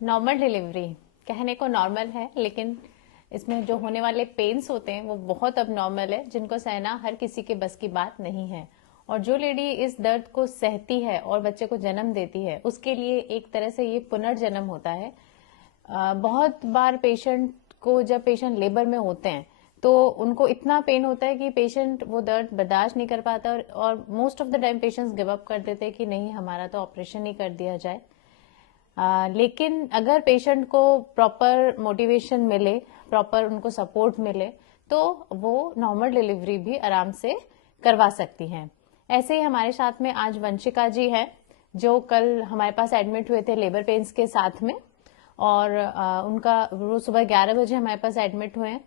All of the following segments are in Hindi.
नॉर्मल डिलीवरी कहने को नॉर्मल है, लेकिन इसमें जो होने वाले पेन्स होते हैं वो बहुत अब नॉर्मल है, जिनको सहना हर किसी के बस की बात नहीं है। और जो लेडी इस दर्द को सहती है और बच्चे को जन्म देती है, उसके लिए एक तरह से ये पुनर्जन्म होता है। बहुत बार पेशेंट को, जब पेशेंट लेबर में होते हैं तो उनको इतना पेन होता है कि पेशेंट वो दर्द बर्दाश्त नहीं कर पाता, और most of the time patients give up कर देते हैं कि नहीं, हमारा तो ऑपरेशन ही कर दिया जाए। लेकिन अगर पेशेंट को प्रॉपर मोटिवेशन मिले, प्रॉपर उनको सपोर्ट मिले, तो वो नॉर्मल डिलीवरी भी आराम से करवा सकती हैं। ऐसे ही हमारे साथ में आज वंशिका जी हैं, जो कल हमारे पास एडमिट हुए थे लेबर पेन्स के साथ में, और उनका वो सुबह 11 बजे हमारे पास एडमिट हुए हैं।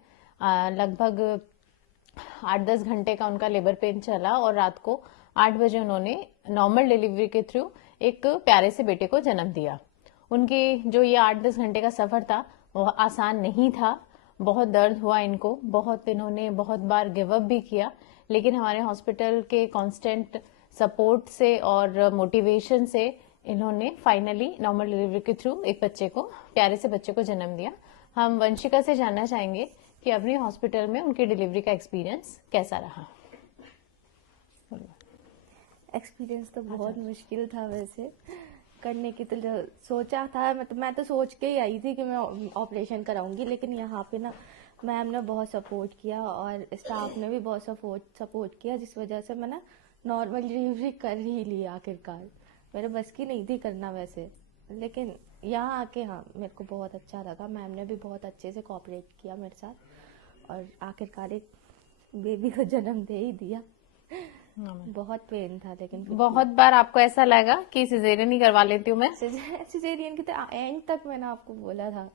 लगभग 8-10 घंटे का उनका लेबर पेन चला और रात को 8 बजे उन्होंने नॉर्मल डिलीवरी के थ्रू एक प्यारे से बेटे को जन्म दिया। उनकी जो ये 8-10 घंटे का सफर था वो आसान नहीं था, बहुत दर्द हुआ इनको, बहुत इन्होंने बहुत बार गिव अप भी किया, लेकिन हमारे हॉस्पिटल के कांस्टेंट सपोर्ट से और मोटिवेशन से इन्होंने फाइनली नॉर्मल डिलीवरी के थ्रू एक बच्चे को, प्यारे से बच्चे को जन्म दिया। हम वंशिका से जानना चाहेंगे कि अपने हॉस्पिटल में उनकी डिलीवरी का एक्सपीरियंस कैसा रहा। एक्सपीरियंस तो बहुत मुश्किल था वैसे करने की, तो सोचा था, मैं तो सोच के ही आई थी कि मैं ऑपरेशन कराऊंगी, लेकिन यहाँ पे ना मैम ने बहुत सपोर्ट किया और स्टाफ ने भी बहुत सपोर्ट किया, जिस वजह से मैं ना नॉर्मल डिलीवरी कर ही ली आखिरकार। मेरे बस की नहीं थी करना वैसे, लेकिन यहाँ आके हाँ मेरे को बहुत अच्छा लगा। मैम ने भी बहुत अच्छे से कोऑपरेट किया मेरे साथ और आखिरकार एक बेबी को जन्म दे ही दिया। बहुत पेन था, लेकिन बहुत बार आपको ऐसा लगा कि सिजेरियन ही करवा लेती हूँ मैं? सिजेरियन की तो एंड तक मैंने आपको बोला था,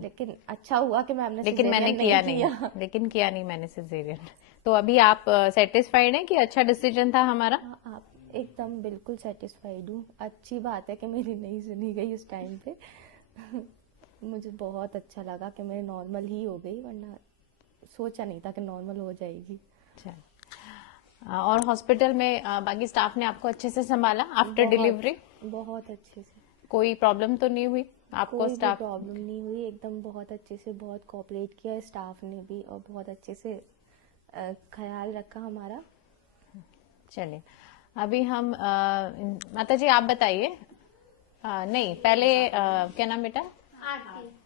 लेकिन अच्छा हुआ कि मैम ने लेकिन मैंने किया नहीं, लेकिन किया नहीं मैंने सिजेरियन। तो अभी आप सेटिस्फाइड हैं कि अच्छा डिसीजन था हमारा? आप एकदम बिल्कुल सेटिस्फाइड हूँ। अच्छी बात है कि मेरी नहीं सुनी गई उस टाइम पे। मुझे बहुत अच्छा लगा कि मेरी नॉर्मल ही हो गई, वरना सोचा नहीं था कि नॉर्मल हो जाएगी। और हॉस्पिटल में बाकी स्टाफ ने आपको अच्छे से संभाला आफ्टर डिलीवरी? बहुत अच्छे से, कोई प्रॉब्लम तो नहीं हुई आपको? कोई स्टाफ प्रॉब्लम नहीं हुई, एकदम बहुत अच्छे से बहुत कोऑपरेट किया स्टाफ ने भी, और बहुत अच्छे से ख्याल रखा हमारा। चलिए, अभी हम माता जी आप बताइए। नहीं, पहले क्या नाम बेटा?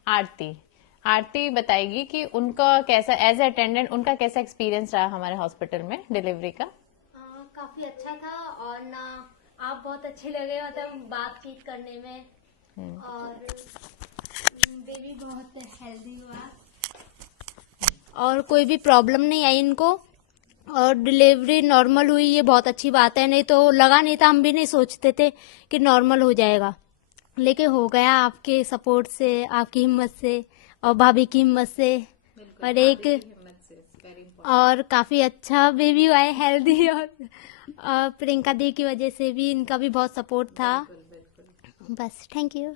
आरती। आरती बताएगी कि उनका कैसा, एज ए अटेंडेंट उनका कैसा एक्सपीरियंस रहा हमारे हॉस्पिटल में डिलीवरी का। काफी अच्छा था, और ना आप बहुत अच्छे लगे, मतलब बातचीत करने में, और बेबी बहुत हेल्दी हुआ और कोई भी प्रॉब्लम नहीं आई इनको, और डिलीवरी नॉर्मल हुई, ये बहुत अच्छी बात है। नहीं तो लगा नहीं था, हम भी नहीं सोचते थे कि नॉर्मल हो जाएगा, लेकिन हो गया आपके सपोर्ट से, आपकी हिम्मत से और भाभी की हिम्मत से, और और काफी अच्छा बेबी हुआ है, हेल्दी, और प्रियंका दी की वजह से भी इनका भी बहुत सपोर्ट था। बस, थैंक यू।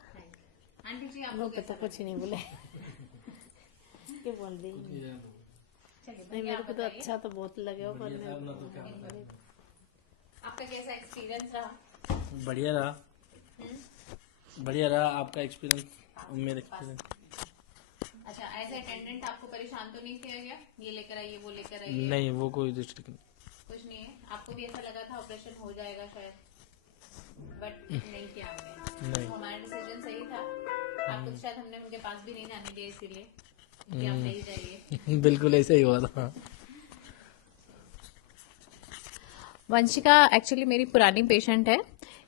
आंटी जी आप लोग तो कुछ नहीं बोले क्या बोल दी। नहीं, मेरे को तो अच्छा तो बहुत लगे हो, पर आपका कैसा एक्सपीरियंस रहा? बढ़िया रहा, बढ़िया रहा आपका एक्सपीरियंस, मेरा एक्सपीरियंस। अच्छा, एज अटेंडेंट आपको परेशान तो नहीं किया गया? ये लेकर आइए, वो लेकर आइए? नहीं, वो कोई रिस्ट्रिक्ट नहीं, कुछ नहीं है। आपको भी ऐसा लगा था ऑपरेशन हो जाएगा शायद, बट नहीं किया हमने, नहीं। तो हमारा डिसीजन सही था। आपको तो शायद हमने उनके पास भी नहीं जाने दिया, इसीलिए कि आप नहीं जाइए। बिल्कुल ऐसा ही हुआ था। वंशिका एक्चुअली मेरी पुरानी पेशेंट है।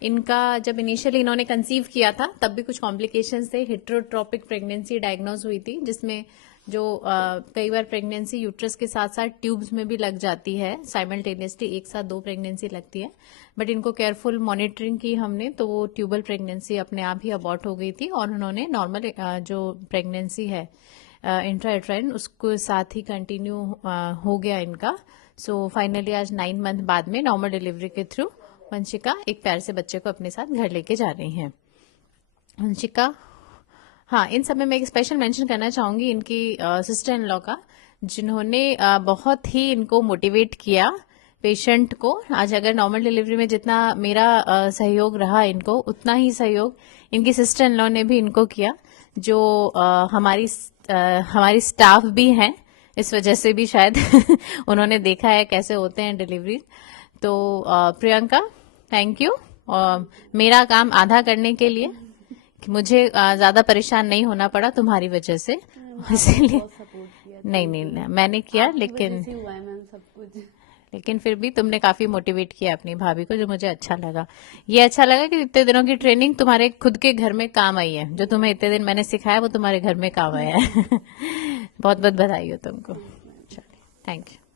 इनका जब इनिशियली इन्होंने कंसीव किया था तब भी कुछ कॉम्प्लिकेशंस थे, हेटेरोट्रोपिक प्रेगनेंसी डायग्नोज हुई थी, जिसमें जो कई बार प्रेगनेंसी यूट्रस के साथ साथ ट्यूब्स में भी लग जाती है, साइमल्टेनियसली एक साथ 2 प्रेगनेंसी लगती है, बट इनको केयरफुल मॉनिटरिंग की हमने, तो वो ट्यूबल प्रेगनेंसी अपने आप ही अबॉर्ट हो गई थी, और उन्होंने नॉर्मल जो प्रेगनेंसी है इंट्रायूट्राइन उसको साथ ही कंटिन्यू हो गया इनका। सो फाइनली आज 9 मंथ बाद में नॉर्मल डिलीवरी के थ्रू वंशिका एक प्यारे से बच्चे को अपने साथ घर लेके जा रही हैं। वंशिका, हाँ, इन सब में मैं एक स्पेशल मेंशन करना चाहूंगी इनकी सिस्टर इन लॉ का, जिन्होंने बहुत ही इनको मोटिवेट किया पेशेंट को आज अगर नॉर्मल डिलीवरी में जितना मेरा सहयोग रहा इनको, उतना ही सहयोग इनकी सिस्टर इन लॉ ने भी इनको किया, जो हमारी स्टाफ भी हैं, इस वजह से भी शायद उन्होंने देखा है कैसे होते हैं डिलीवरी। तो प्रियंका, थैंक यू मेरा काम आधा करने के लिए, कि मुझे ज्यादा परेशान नहीं होना पड़ा तुम्हारी वजह से, इसीलिए नहीं मैंने किया, लेकिन फिर भी तुमने काफी मोटिवेट किया अपनी भाभी को, जो मुझे अच्छा लगा। ये अच्छा लगा कि इतने दिनों की ट्रेनिंग तुम्हारे खुद के घर में काम आई है, जो तुम्हें इतने दिन मैंने सिखाया वो तुम्हारे घर में काम आया है। बहुत बहुत बधाई हो तुमको। चलिए, थैंक यू।